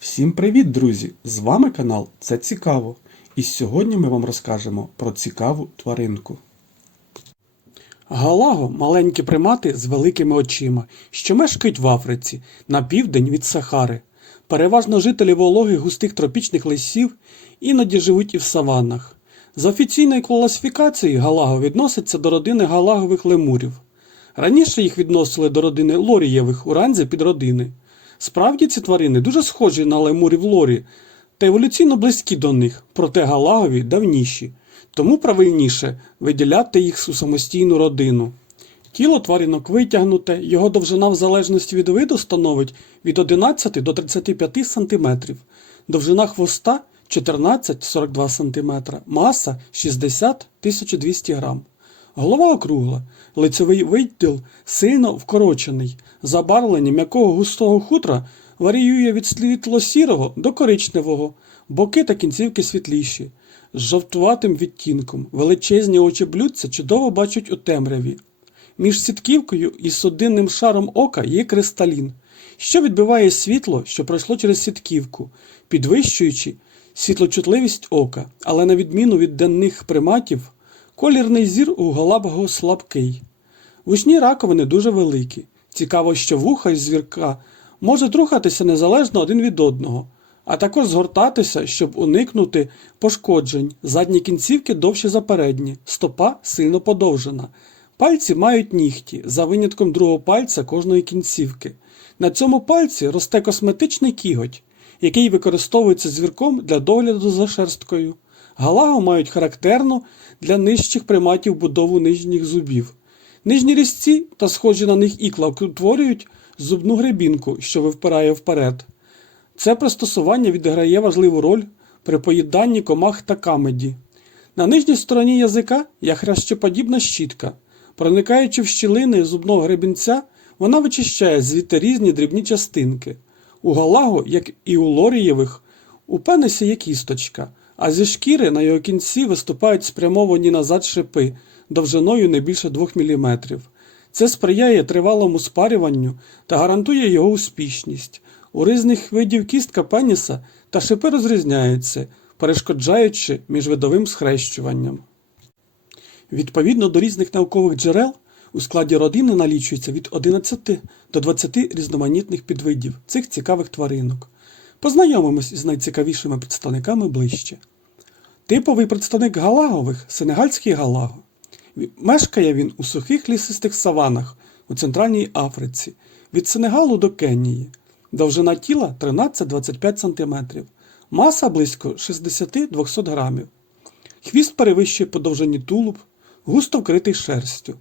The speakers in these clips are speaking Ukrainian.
Всім привіт, друзі! З вами канал Це Цікаво. І сьогодні ми вам розкажемо про цікаву тваринку. Галаго маленькі примати з великими очима, що мешкають в Африці на південь від Сахари. Переважно жителі вологих густих тропічних лісів, іноді живуть і в саваннах. За офіційною класифікацією галаго відноситься до родини галагових лемурів. Раніше їх відносили до родини лорієвих у ранзі підродини. Справді ці тварини дуже схожі на лемурів лорі та еволюційно близькі до них, проте галагові давніші, тому правильніше виділяти їх у самостійну родину. Тіло тваринок витягнуте, його довжина в залежності від виду становить від 11 до 35 см, довжина хвоста 14-42 см, маса 60-1200 грам. Голова округла, лицевий відділ сильно вкорочений, забарвлення м'якого густого хутра варіює від світло-сірого до коричневого, боки та кінцівки світліші, з жовтуватим відтінком, величезні очі блюдця чудово бачать у темряві. Між сітківкою і судинним шаром ока є кристалін, що відбиває світло, що пройшло через сітківку, підвищуючи світлочутливість ока, але на відміну від денних приматів, колірний зір у галабого слабкий. Вушні раковини дуже великі. Цікаво, що вуха із звірка можуть рухатися незалежно один від одного, а також згортатися, щоб уникнути пошкоджень. Задні кінцівки довші за передні, стопа сильно подовжена. Пальці мають нігті, за винятком другого пальця кожної кінцівки. На цьому пальці росте косметичний кіготь, який використовується звірком для догляду за шерсткою. Галаго мають характерну для нижчих приматів будову нижніх зубів. Нижні різці та схожі на них ікла утворюють зубну гребінку, що випирає вперед. Це пристосування відіграє важливу роль при поїданні комах та камеді. На нижній стороні язика є хрящоподібна щітка. Проникаючи в щілини зубного гребінця, вона вичищає звідти різні дрібні частинки. У галаго, як і у лорієвих, у пенисі є кісточка, а зі шкіри на його кінці виступають спрямовані назад шипи довжиною не більше 2 мм. Це сприяє тривалому спарюванню та гарантує його успішність. У різних видів кістка пеніса та шипи розрізняються, перешкоджаючи міжвидовим схрещуванням. Відповідно до різних наукових джерел, у складі родини налічується від 11 до 20 різноманітних підвидів цих цікавих тваринок. Познайомимось із найцікавішими представниками ближче. Типовий представник галагових сенегальський галаго. Мешкає він у сухих лісистих саванах у Центральній Африці, від Сенегалу до Кенії. Довжина тіла 13-25 см, маса близько 60-200 грамів. Хвіст перевищує по довжині тулуб, густо вкритий шерстю.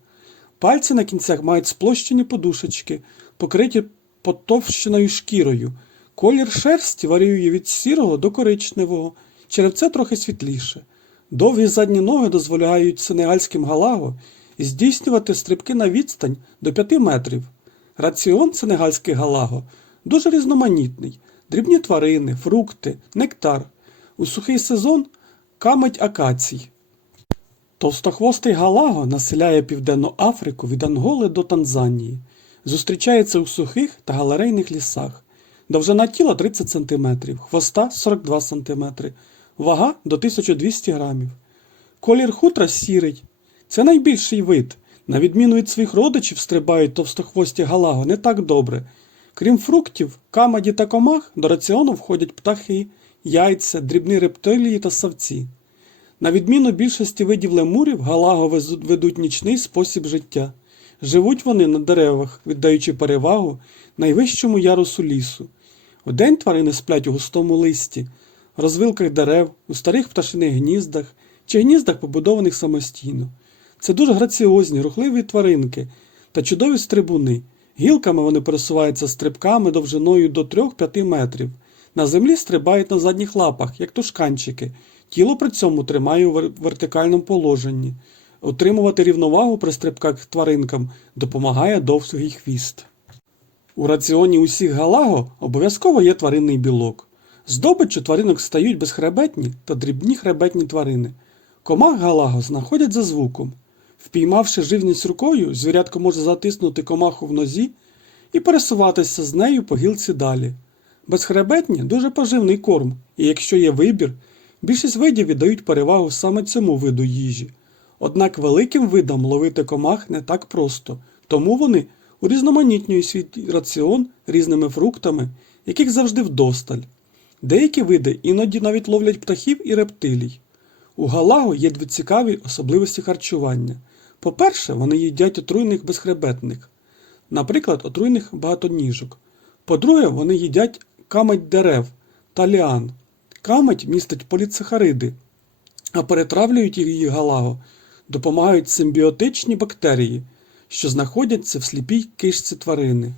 Пальці на кінцях мають сплощені подушечки, покриті потовщеною шкірою. Колір шерсті варіює від сірого до коричневого, черевце трохи світліше. Довгі задні ноги дозволяють сенегальським галаго здійснювати стрибки на відстань до 5 метрів. Раціон сенегальських галаго дуже різноманітний: дрібні тварини, фрукти, нектар. У сухий сезон камедь акацій. Товстохвостий галаго населяє Південну Африку від Анголи до Танзанії. Зустрічається у сухих та галерейних лісах. Довжина тіла 30 см, хвоста 42 см, вага до 1200 грамів. Колір хутра сірий. Це найбільший вид. На відміну від своїх родичів, стрибають товстохвості галаго не так добре. Крім фруктів, камаді та комах, до раціону входять птахи, яйця, дрібні рептилії та савці. На відміну більшості видів лемурів, галаго ведуть нічний спосіб життя. Живуть вони на деревах, віддаючи перевагу найвищому ярусу лісу. Вдень тварини сплять у густому листі, розвилках дерев, у старих пташиних гніздах чи гніздах, побудованих самостійно. Це дуже граціозні, рухливі тваринки та чудові стрибуни. Гілками вони пересуваються стрибками довжиною до 3-5 метрів. На землі стрибають на задніх лапах, як тушканчики. Тіло при цьому тримає у вертикальному положенні. Утримувати рівновагу при стрибках тваринкам допомагає довгий хвіст. У раціоні усіх галаго обов'язково є тваринний білок. Здобиччю тваринок стають безхребетні та дрібні хребетні тварини. Комах галаго знаходять за звуком. Впіймавши живність рукою, звірятко може затиснути комаху в нозі і пересуватися з нею по гілці далі. Безхребетні дуже поживний корм, і якщо є вибір, більшість видів віддають перевагу саме цьому виду їжі. Однак великим видам ловити комах не так просто, тому вони урізноманітнюють свій раціон різними фруктами, яких завжди вдосталь. Деякі види іноді навіть ловлять птахів і рептилій. У галагу є дві цікаві особливості харчування. По-перше, вони їдять отруйних безхребетних, наприклад, отруйних багатоніжок. По-друге, вони їдять камедь дерев та ліан. Камедь містить поліцихариди, а перетравлюють її галаго допомагають симбіотичні бактерії, що знаходяться в сліпій кишці тварини.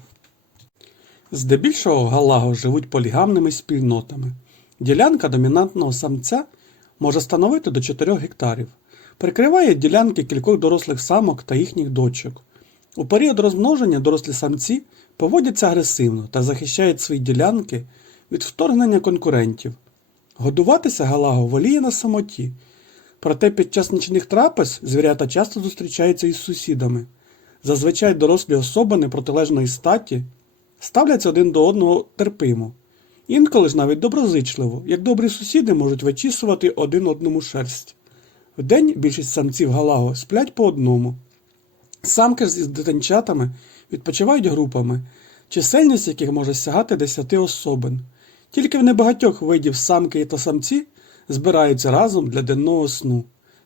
Здебільшого галаго живуть полігамними спільнотами. Ділянка домінантного самця може становити до 4 гектарів. Прикриває ділянки кількох дорослих самок та їхніх дочок. У період розмноження дорослі самці поводяться агресивно та захищають свої ділянки від вторгнення конкурентів. Годуватися галаго воліє на самоті, проте під час нічних трапез звірята часто зустрічаються із сусідами. Зазвичай дорослі особини протилежної статі ставляться один до одного терпимо. Інколи ж навіть доброзичливо, як добрі сусіди можуть вичісувати один одному шерсть. Вдень більшість самців галаго сплять по одному. Самки з дитинчатами відпочивають групами, чисельність яких може сягати 10 особин. Тільки в небагатьох видів самки та самці збираються разом для денного сну.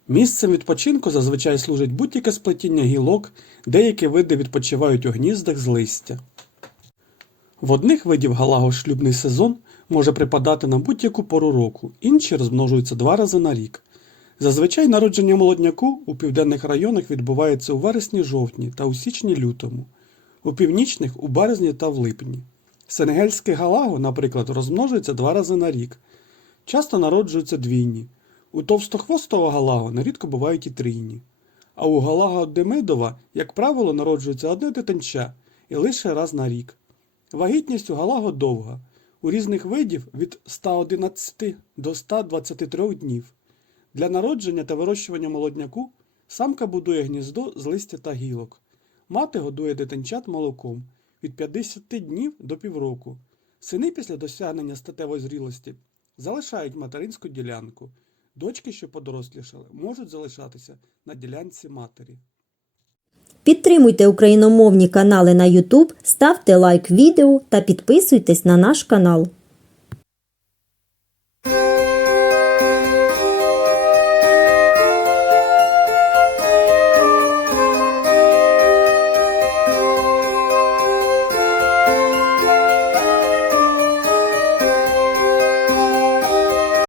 Місцем відпочинку зазвичай служить будь-яке сплетіння гілок, деякі види відпочивають у гніздах з листя. В одних видів галаго шлюбний сезон може припадати на будь-яку пору року, інші розмножуються два рази на рік. Зазвичай народження молодняку у південних районах відбувається у вересні-жовтні та у січні-лютому, у північних у березні та в липні. Сенегельське галаго, наприклад, розмножується два рази на рік. Часто народжуються двійні. У товстохвостого галаго нерідко бувають і трійні. А у галаго Демидова, як правило, народжується одне дитинча і лише раз на рік. Вагітність у галаго довга, у різних видів від 111 до 123 днів. Для народження та вирощування молодняку самка будує гніздо з листя та гілок. Мати годує дитинчат молоком від 50 днів до півроку. Сини після досягнення статевої зрілості залишають материнську ділянку. Дочки, що подорослішали, можуть залишатися на ділянці матері. Підтримуйте україномовні канали на YouTube, ставте лайк відео та підписуйтесь на наш канал.